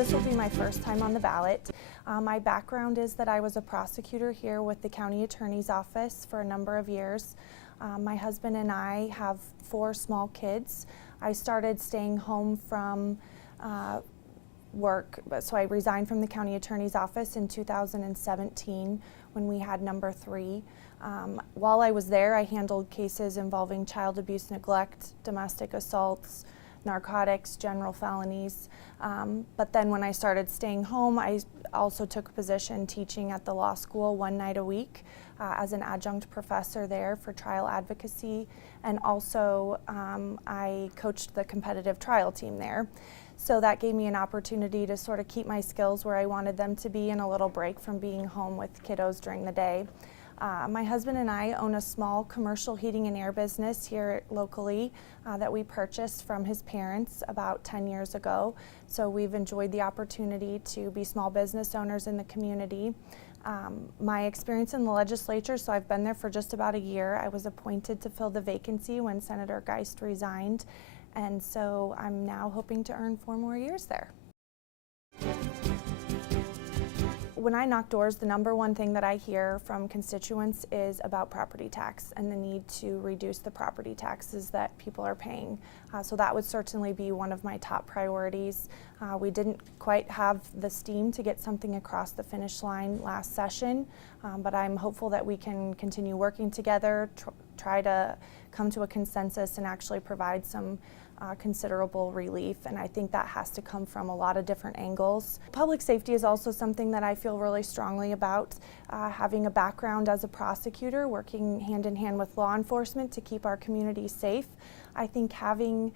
this will be my first time on the ballot. My background is that I was a prosecutor here with the County Attorney's Office for a number of years. My husband and I have 4 small kids. I started staying home from work, so I resigned from the County Attorney's Office in 2017 when we had number 3. While I was there, I handled cases involving child abuse, neglect, domestic assaults, narcotics, general felonies. But then when I started staying home, I also took a position teaching at the law school 1 night a week as an adjunct professor there for trial advocacy, and also I coached the competitive trial team there. So that gave me an opportunity to sort of keep my skills where I wanted them to be and a little break from being home with kiddos during the day. My husband and I own a small commercial heating and air business here locally that we purchased from his parents about 10 years ago. So we've enjoyed the opportunity to be small business owners in the community. My experience in the legislature, so I've been there for just about a year. I was appointed to fill the vacancy when Senator Geist resigned, and so I'm now hoping to earn 4 more years there. When I knock doors, the number one thing that I hear from constituents is about property tax and the need to reduce the property taxes that people are paying. So that would certainly be one of my top priorities. We didn't quite have the steam to get something across the finish line last session, but I'm hopeful that we can continue working together, try to come to a consensus and actually provide some considerable relief, and I think that has to come from a lot of different angles. Public safety is also something that I feel really strongly about. Having a background as a prosecutor, working hand in hand with law enforcement to keep our communities safe, I think having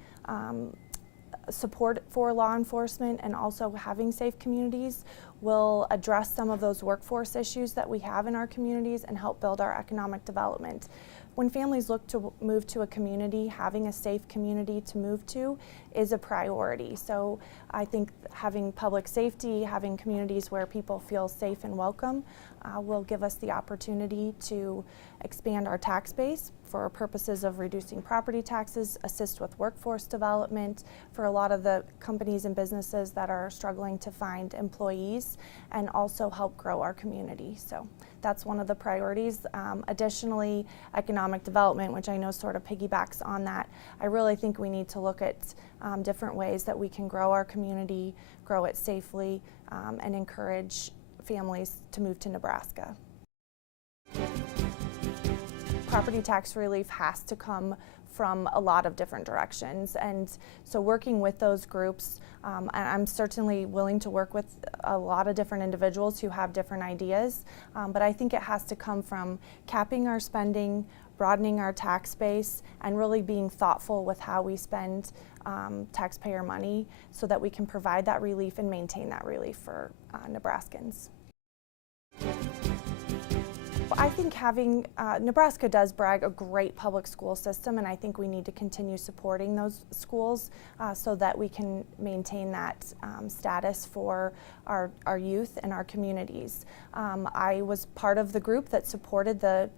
support for law enforcement and also having safe communities will address some of those workforce issues that we have in our communities and help build our economic development. When families look to move to a community, having a safe community to move to is a priority. So I think having public safety, having communities where people feel safe and welcome will give us the opportunity to expand our tax base for purposes of reducing property taxes, assist with workforce development for a lot of the companies and businesses that are struggling to find employees, and also help grow our community. So that's one of the priorities. Additionally, economic development, which I know sort of piggybacks on that. I really think we need to look at different ways that we can grow our community, grow it safely, and encourage families to move to Nebraska. Property tax relief has to come from a lot of different directions, and so working with those groups, I'm certainly willing to work with a lot of different individuals who have different ideas, but I think it has to come from capping our spending, broadening our tax base, and really being thoughtful with how we spend taxpayer money so that we can provide that relief and maintain that relief for Nebraskans. I think having, Nebraska does brag a great public school system, and I think we need to continue supporting those schools so that we can maintain that status for our youth and our communities. I was part of the group that supported the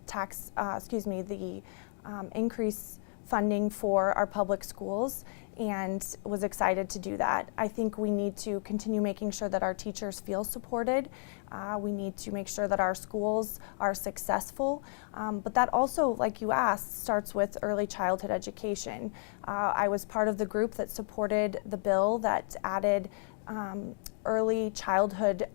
increase funding for our public schools and was excited to do that. I think we need to continue making sure that our teachers feel supported. We need to make sure that our schools are successful, but that also, like you asked, starts with early childhood education. I was part of the group that supported the bill that added early childhood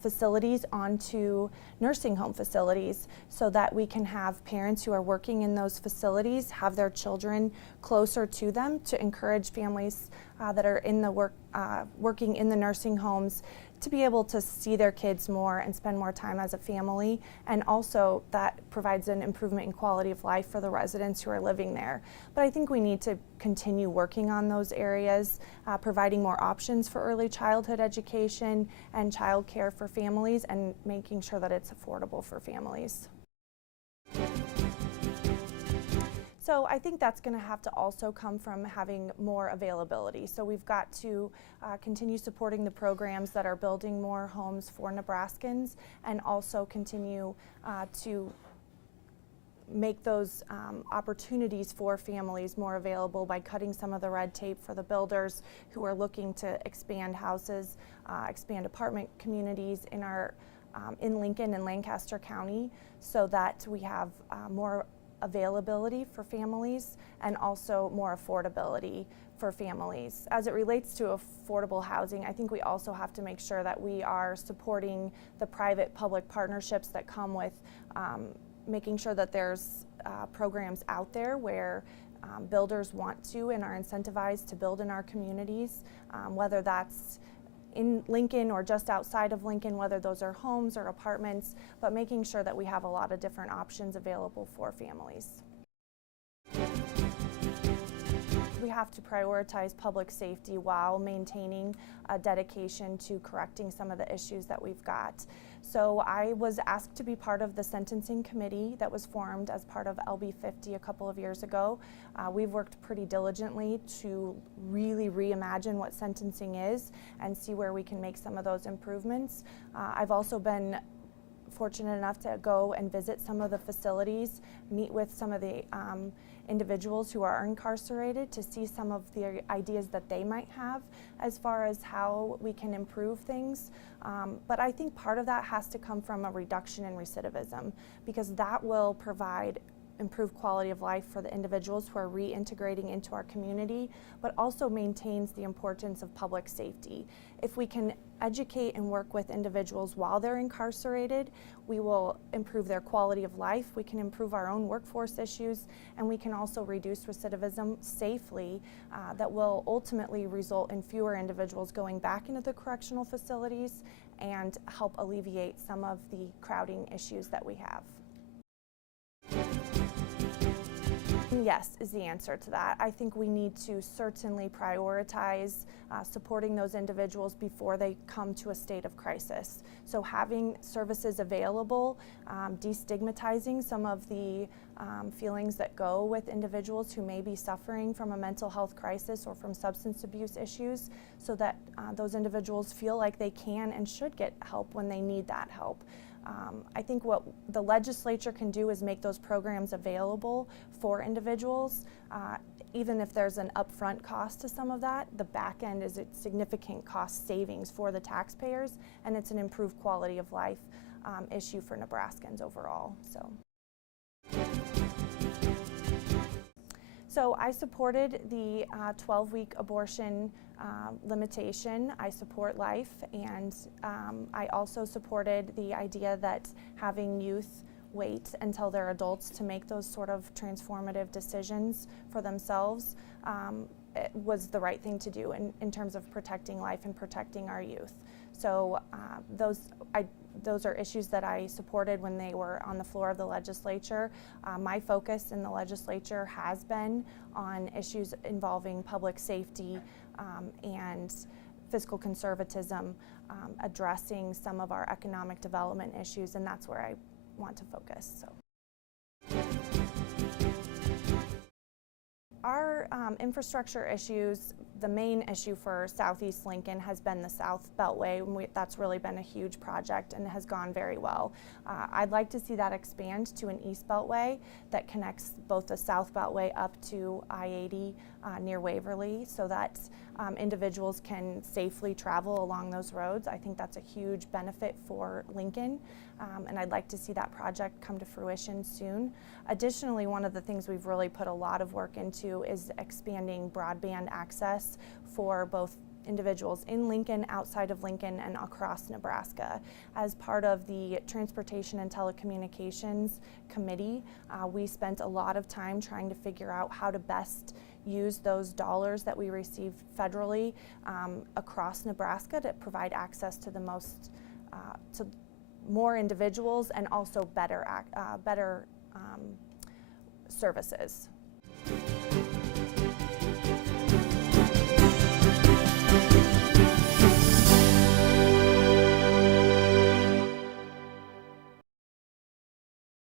facilities onto nursing home facilities so that we can have parents who are working in those facilities have their children closer to them, to encourage families that are in the working in the nursing homes to be able to see their kids more and spend more time as a family, and also that provides an improvement in quality of life for the residents who are living there. But I think we need to continue working on those areas, providing more options for early childhood education and child care for families, and making sure that it's affordable for families. So I think that's going to have to also come from having more availability. So we've got to continue supporting the programs that are building more homes for Nebraskans, and also continue to make those opportunities for families more available by cutting some of the red tape for the builders who are looking to expand houses, expand apartment communities in our in Lincoln and Lancaster County, so that we have more availability for families and also more affordability for families. As it relates to affordable housing, I think we also have to make sure that we are supporting the private-public partnerships that come with making sure that there's programs out there where builders want to and are incentivized to build in our communities, whether that's in Lincoln or just outside of Lincoln, whether those are homes or apartments, but making sure that we have a lot of different options available for families. We have to prioritize public safety while maintaining a dedication to correcting some of the issues that we've got. So I was asked to be part of the sentencing committee that was formed as part of LB 50 a couple of years ago. We've worked pretty diligently to really reimagine what sentencing is and see where we can make some of those improvements. I've also been fortunate enough to go and visit some of the facilities, meet with some of the individuals who are incarcerated to see some of the ideas that they might have as far as how we can improve things. But I think part of that has to come from a reduction in recidivism, because that will provide improved quality of life for the individuals who are reintegrating into our community, but also maintains the importance of public safety. If we can educate and work with individuals while they're incarcerated, we will improve their quality of life, we can improve our own workforce issues, and we can also reduce recidivism safely. That will ultimately result in fewer individuals going back into the correctional facilities and help alleviate some of the crowding issues that we have. Yes is the answer to that. I think we need to certainly prioritize supporting those individuals before they come to a state of crisis. So having services available, destigmatizing some of the feelings that go with individuals who may be suffering from a mental health crisis or from substance abuse issues, so that those individuals feel like they can and should get help when they need that help. I think what the legislature can do is make those programs available for individuals. Even if there's an upfront cost to some of that, the back end is a significant cost savings for the taxpayers, and it's an improved quality of life issue for Nebraskans overall. So I supported the 12-week abortion limitation. I support life, and I also supported the idea that having youth wait until they're adults to make those sort of transformative decisions for themselves it was the right thing to do in terms of protecting life and protecting our youth. So those are issues that I supported when they were on the floor of the legislature. My focus in the legislature has been on issues involving public safety and fiscal conservatism, addressing some of our economic development issues, and that's where I want to focus. Our infrastructure issues, the main issue for Southeast Lincoln has been the South Beltway, and that's really been a huge project and has gone very well. I'd like to see that expand to an East Beltway that connects both the South Beltway up to I-80 near Waverly, so that individuals can safely travel along those roads. I think that's a huge benefit for Lincoln, and I'd like to see that project come to fruition soon. Additionally, one of the things we've really put a lot of work into is expanding broadband access for both individuals in Lincoln, outside of Lincoln, and across Nebraska. As part of the Transportation and Telecommunications Committee, we spent a lot of time trying to figure out how to best use those dollars that we receive federally across Nebraska to provide access to the most, to more individuals and also better services.